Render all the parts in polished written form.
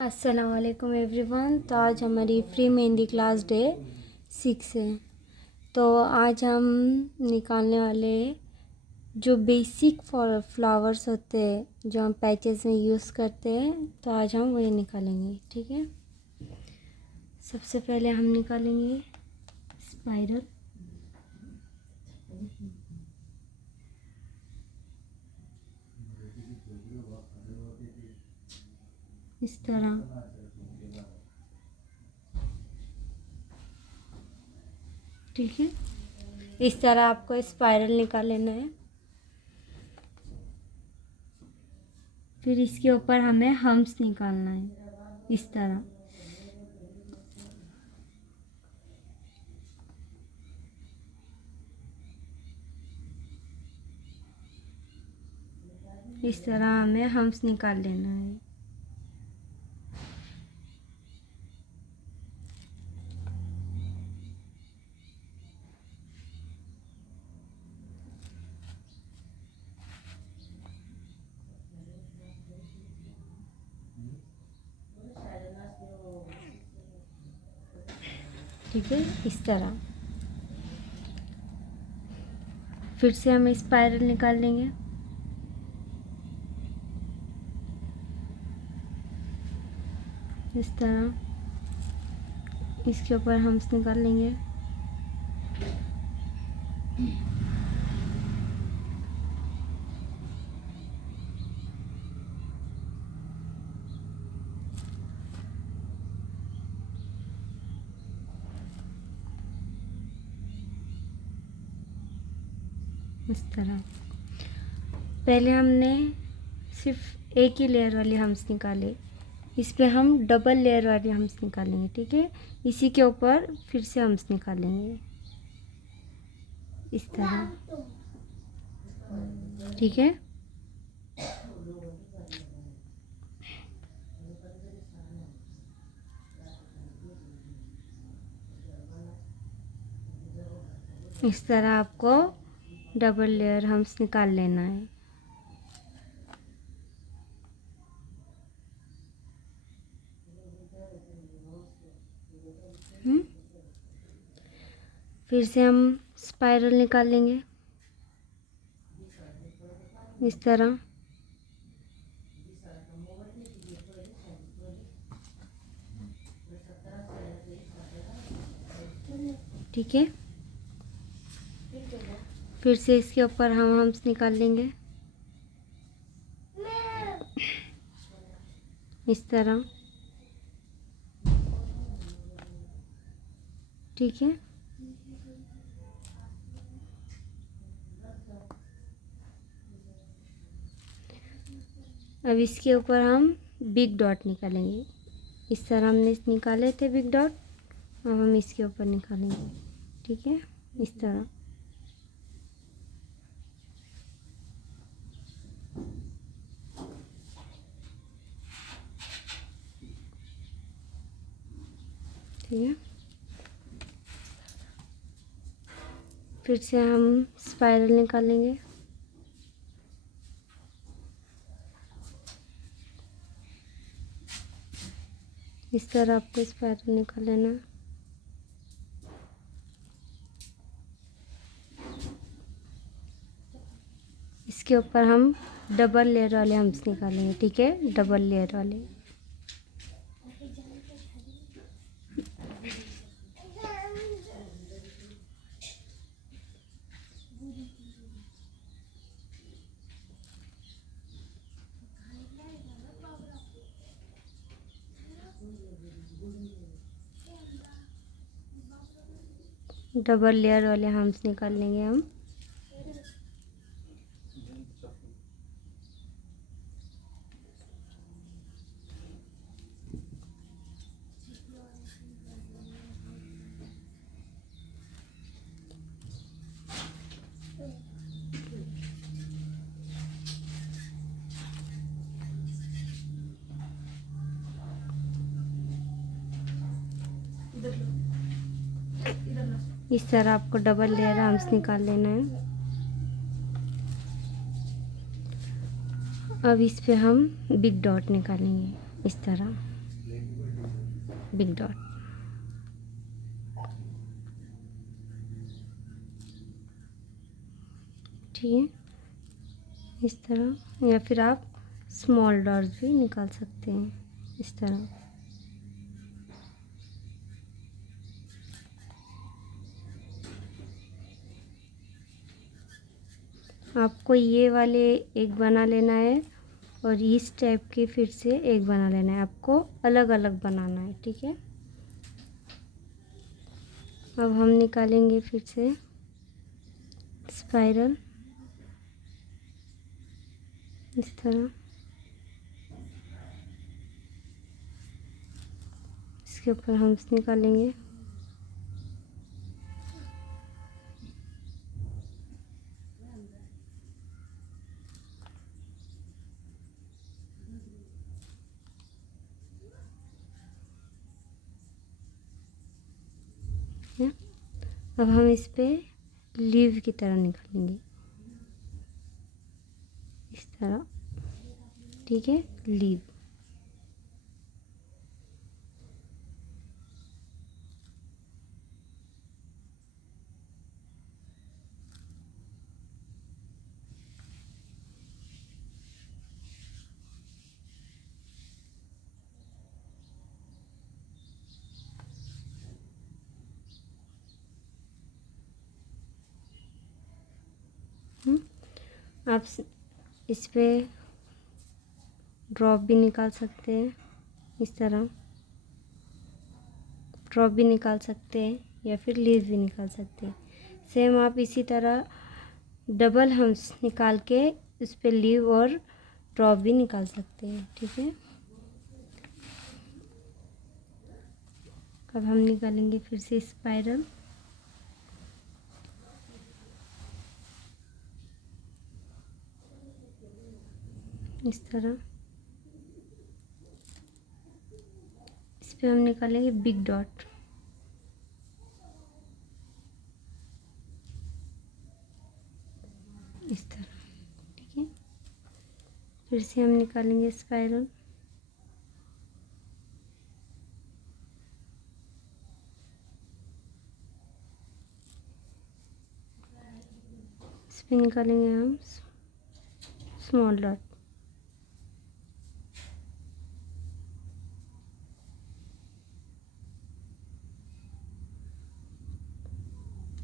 अस्सलाम वालेकुम एवरीवन। तो आज हमारी फ्री मेहंदी क्लास डे 6 है। तो आज हम निकालने वाले जो बेसिक फ्लावर्स होते हैं जो हम पैचेस में यूज़ करते हैं, तो आज हम वही निकालेंगे। ठीक है, सबसे पहले हम निकालेंगे स्पाइरल। इस तरह ठीक है, इस तरह आपको स्पाइरल निकाल लेना है। फिर इसके ऊपर हमें हम्स निकालना है इस तरह। इस तरह हमें हम्स निकाल लेना है। ठीक है, इस तरह फिर से हम स्पाइरल निकाल लेंगे। इस तरह इसके ऊपर हम निकाल लेंगे। इस तरह पहले हमने सिर्फ एक ही लेयर वाले हम्स निकाले, इस पे हम डबल लेयर वाले हम्स निकालेंगे। ठीक है, इसी के ऊपर फिर से हम्स निकालेंगे इस तरह। ठीक है, इस तरह आपको डबल लेयर हम्स निकाल लेना है। फिर से हम स्पाइरल निकाल लेंगे इस तरह। ठीक है, फिर से इसके ऊपर हम हम्स निकाल लेंगे इस तरह। ठीक है, अब इसके ऊपर हम बिग डॉट निकालेंगे। इस तरह हमने निकाले थे बिग डॉट, अब हम इसके ऊपर निकालेंगे। ठीक है, इस तरह। ठीक है, फिर से हम स्पाइरल निकालेंगे। इस तरह आपको स्पाइरल निकाल लेना। इसके ऊपर हम डबल लेयर वाले हम्स निकालेंगे। ठीक है, डबल लेयर वाले। डबल लेयर वाले हम्स निकाल लेंगे हम। इस तरह आपको डबल लेयर हम्स निकाल लेना है। अब इस पे हम बिग डॉट निकालेंगे इस तरह। Big dot. ठीक है, इस तरह, या फिर आप स्मॉल डॉट्स भी निकाल सकते हैं इस तरह। आपको ये वाले एक बना लेना है और इस टाइप के फिर से एक बना लेना है, आपको अलग अलग बनाना है। ठीक है, अब हम निकालेंगे फिर से स्पाइरल इस तरह। इसके ऊपर हम निकालेंगे है? अब हम इस पे लीव की तरह निकालेंगे इस तरह। ठीक है, लीव। आप इस पे ड्रॉप भी निकाल सकते हैं इस तरह, ड्रॉप भी निकाल सकते हैं या फिर लीव भी निकाल सकते हैं। सेम आप इसी तरह डबल हम्स निकाल के इस पे लीव और ड्रॉप भी निकाल सकते हैं। ठीक है, अब हम निकालेंगे फिर से स्पाइरल। इस तरह इस पे हम निकालेंगे बिग डॉट। इस तरह। ठीक है, फिर से हम निकालेंगे स्पाइरल। इस पे निकालेंगे हम स्मॉल डॉट।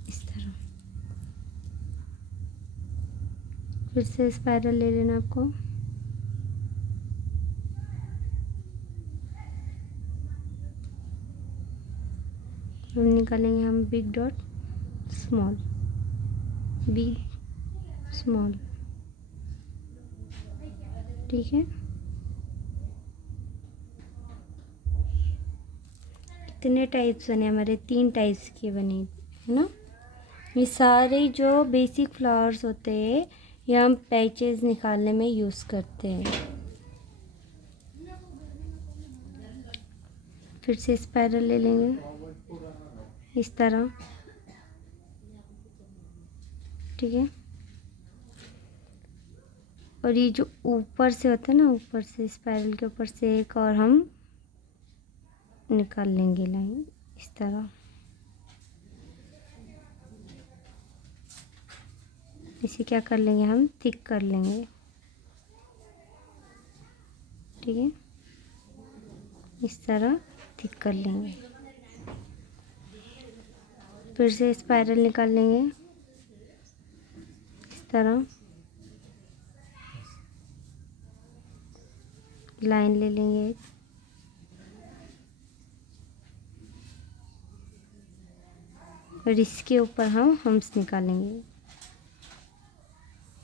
इस तरह फिर से स्पाइरल ले लेना आपको। हम निकालेंगे हम big dot, small, big, small. ठीक है, कितने टाइप्स बने हमारे? 3 टाइप्स के बने है ना। ये सारे जो बेसिक फ्लावर्स होते हैं ये हम पैचेस निकालने में यूज़ करते हैं। फिर से स्पाइरल ले लेंगे इस तरह। ठीक है, और ये जो ऊपर से होता है ना, ऊपर से स्पाइरल के ऊपर से एक और हम निकाल लेंगे लाइन इस तरह। इसे क्या कर लेंगे हम, थिक कर लेंगे। ठीक है, इस तरह थिक कर लेंगे। फिर से स्पाइरल निकाल लेंगे इस तरह, लाइन ले लेंगे और इसके ऊपर हम हम्स निकालेंगे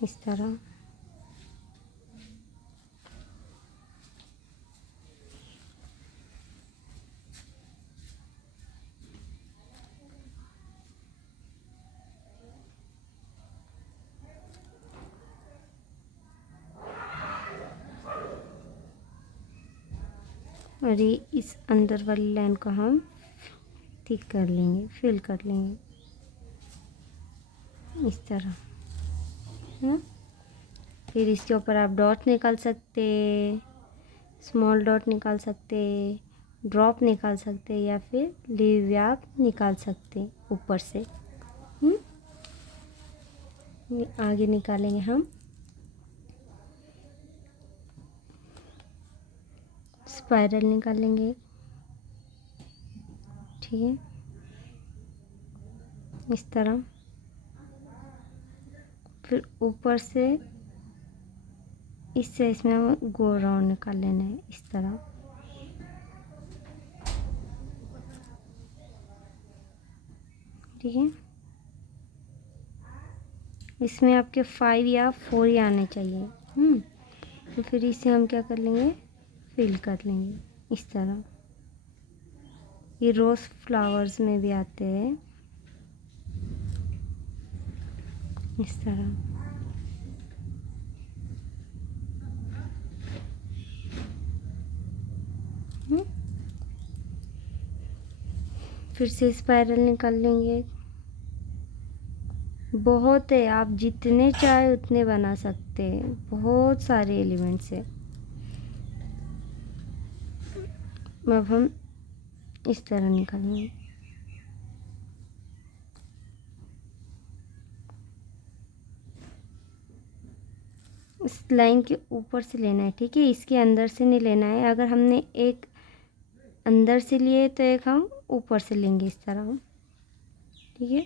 इस तरह। और ये इस अंदर वाली लाइन को हम थिक कर लेंगे, फिल कर लेंगे इस तरह है। फिर इसके ऊपर आप डॉट निकाल सकते, स्मॉल डॉट निकाल सकते, ड्रॉप निकाल सकते हैं या फिर लीव आप निकाल सकते हैं ऊपर से। आगे निकालेंगे हम स्पाइरल निकालेंगे, ठीक है, इस तरह। फिर ऊपर से इससे इसमें हम गोल राउंड निकाल लेना है इस तरह। ठीक है, इसमें आपके 5 या 4 ही आने चाहिए। तो फिर इसे हम क्या कर लेंगे, फिल कर लेंगे इस तरह। ये रोज़ फ्लावर्स में भी आते हैं इस तरह। फिर से स्पाइरल निकाल लेंगे। बहुत है, आप जितने चाहे उतने बना सकते हैं, बहुत सारे एलिमेंट्स है। अब हम इस तरह निकालेंगे। इस लाइन के ऊपर से लेना है, ठीक है, इसके अंदर से नहीं लेना है। अगर हमने एक अंदर से लिए तो एक हम ऊपर से लेंगे इस तरह, ठीक है।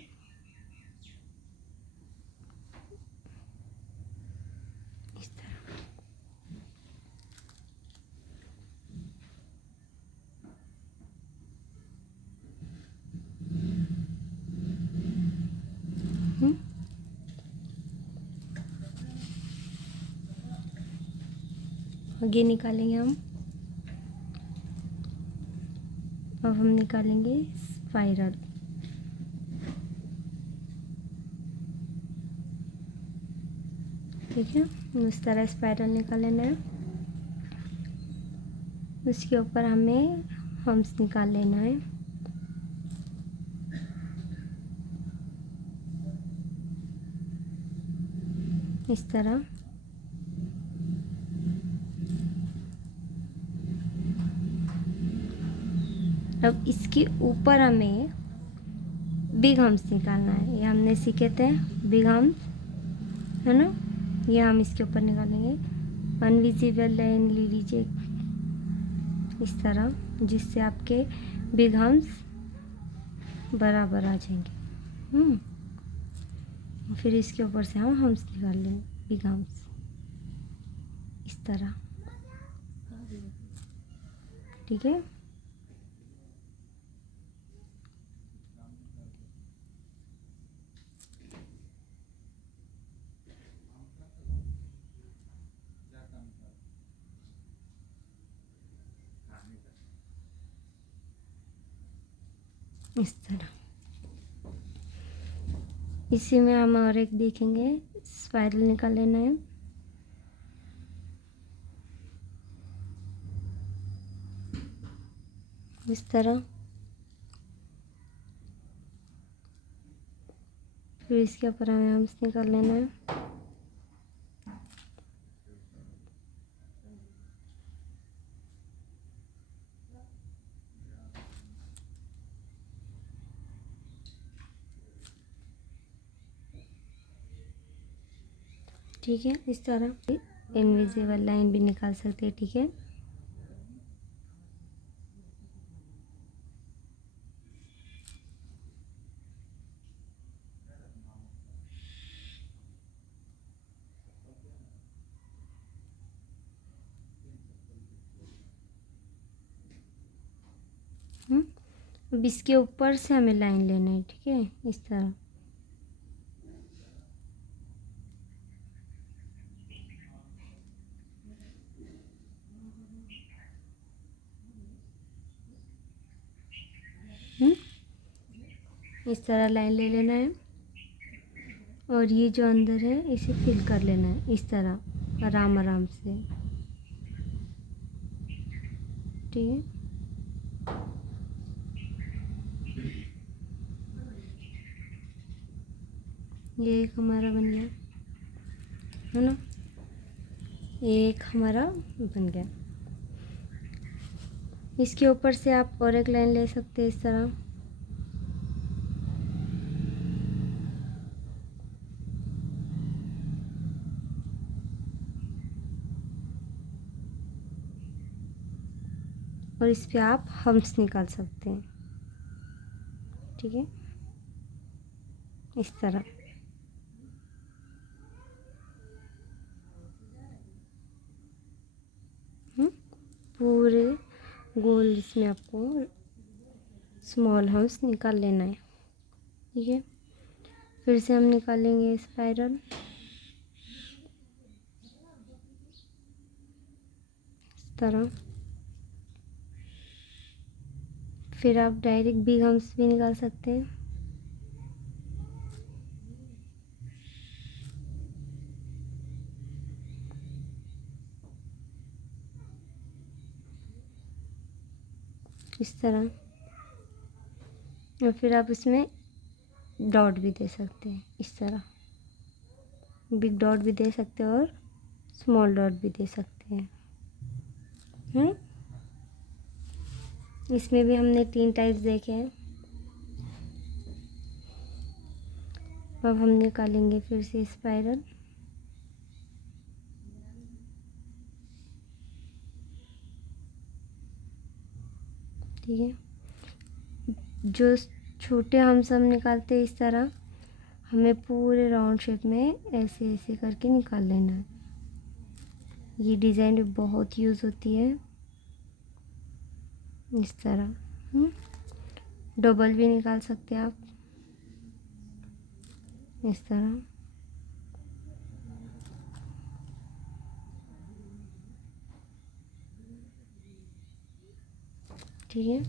इस तरह आगे निकालेंगे हम। अब हम निकालेंगे स्पाइरल। ठीक है, इस तरह स्पाइरल निकाल लेना है। उसके ऊपर हमें हम्स निकाल लेना है इस तरह। अब इसके ऊपर हमें बिग हम्स निकालना है। ये हमने सीखे थे बिग हम्स, है ना। ये हम इसके ऊपर निकालेंगे। अनविजिबल लाइन ले लीजिए इस तरह, जिससे आपके बिग हम्स बराबर आ जाएंगे। फिर इसके ऊपर से हम हम्स निकाल लेंगे, बिग हम्स इस तरह, ठीक है। इस तरह इसी में हम और एक देखेंगे, स्पाइरल निकाल लेना है। इस तरह। फिर इसके ऊपर हमें हम्स निकाल लेना है। ठीक है, इस तरह इनविजिबल लाइन भी निकाल सकते हैं, ठीक है। अब इसके ऊपर से हमें लाइन लेना है, ठीक है, इस तरह। इस तरह लाइन ले लेना है और ये जो अंदर है इसे फिल कर लेना है इस तरह, आराम आराम से, ठीक है। ये एक हमारा बन गया, है ना, ये एक हमारा बन गया। इसके ऊपर से आप और एक लाइन ले सकते हैं इस तरह। और इस पे आप हम्स निकाल सकते हैं, ठीक है, इस तरह। पूरे गोल इसमें आपको स्मॉल हम्स निकाल लेना है, ठीक है। फिर से हम निकालेंगे स्पाइरल, इस तरह। फिर आप डायरेक्ट बिग हम्स भी निकाल सकते हैं। इस तरह। और फिर आप इसमें डॉट भी दे सकते हैं, इस तरह। बिग डॉट भी दे सकते हैं और स्मॉल डॉट भी दे सकते हैं। इसमें भी हमने 3 टाइप्स देखे हैं। अब हम निकालेंगे फिर से स्पाइरल, ठीक है। जो छोटे हम सब निकालते हैं इस तरह, हमें पूरे राउंड शेप में ऐसे ऐसे करके निकाल लेना है। ये डिज़ाइन बहुत यूज़ होती है, इस तरह। डबल भी निकाल सकते हैं आप, इस तरह। ठीक है।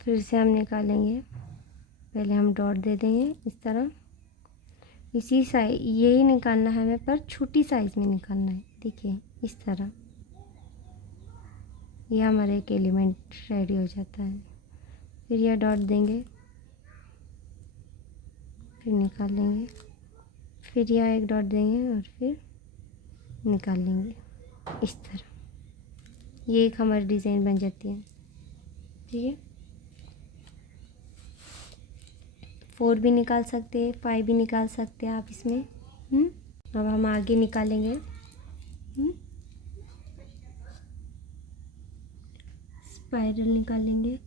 फिर से हम निकालेंगे, पहले हम डॉट दे देंगे इस तरह। इसी साइज यही निकालना है हमें, पर छोटी साइज़ में निकालना है, देखिए इस तरह। यह हमारा एक एलिमेंट रेडी हो जाता है। फिर यह डॉट देंगे, फिर निकाल लेंगे, फिर यह एक डॉट देंगे और फिर निकाल लेंगे, इस तरह। ये एक हमारी डिज़ाइन बन जाती है, ठीक है। 4 भी निकाल सकते हैं, 5 भी निकाल सकते हैं आप इसमें। अब हम आगे निकालेंगे। स्पाइरल निकालेंगे,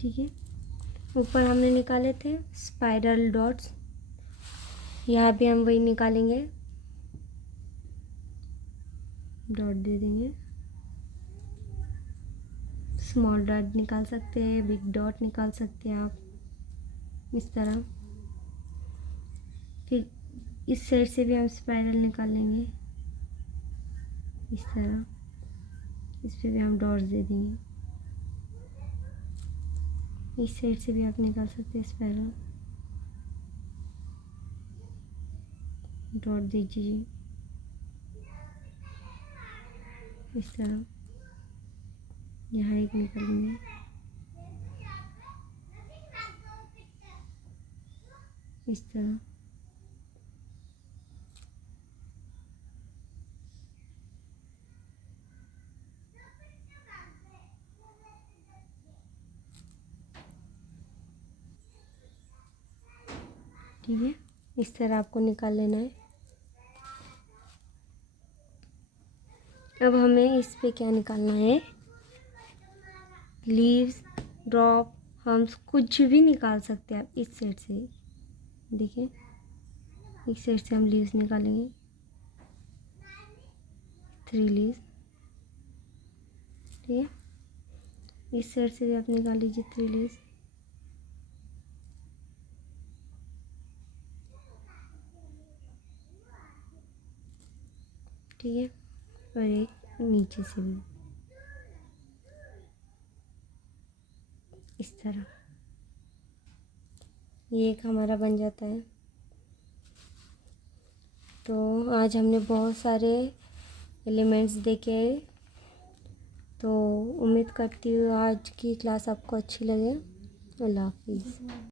ठीक है। ऊपर हमने निकाले थे स्पाइरल डॉट्स, यहाँ भी हम वही निकालेंगे। डॉट दे देंगे, स्मॉल डॉट निकाल सकते हैं, बिग डॉट निकाल सकते हैं आप, इस तरह। फिर इस साइड से भी हम स्पाइरल निकालेंगे, इस तरह। इस पे भी हम डॉट्स दे देंगे। इस साइड से भी आप निकाल सकते हैं स्पाइरल, डॉट दीजिए, इस तरह। यहाँ एक निकालेंगे, इस तरह। ठीक है, इस तरह आपको निकाल लेना है। अब हमें इस पे क्या निकालना है, लीव्स, ड्रॉप, हम्स, कुछ भी निकाल सकते हैं आप इस साइड से। देखिए इस साइड से हम लीव्स निकालेंगे, 3 लीव्स, ठीक है। इस साइड से भी आप निकाल लीजिए 3 लीव्स, ठीक है। और एक नीचे से भी, इस तरह। ये एक हमारा बन जाता है। तो आज हमने बहुत सारे एलिमेंट्स देखे, तो उम्मीद करती हूँ आज की क्लास आपको अच्छी लगे। अल्लाह हाफिज़।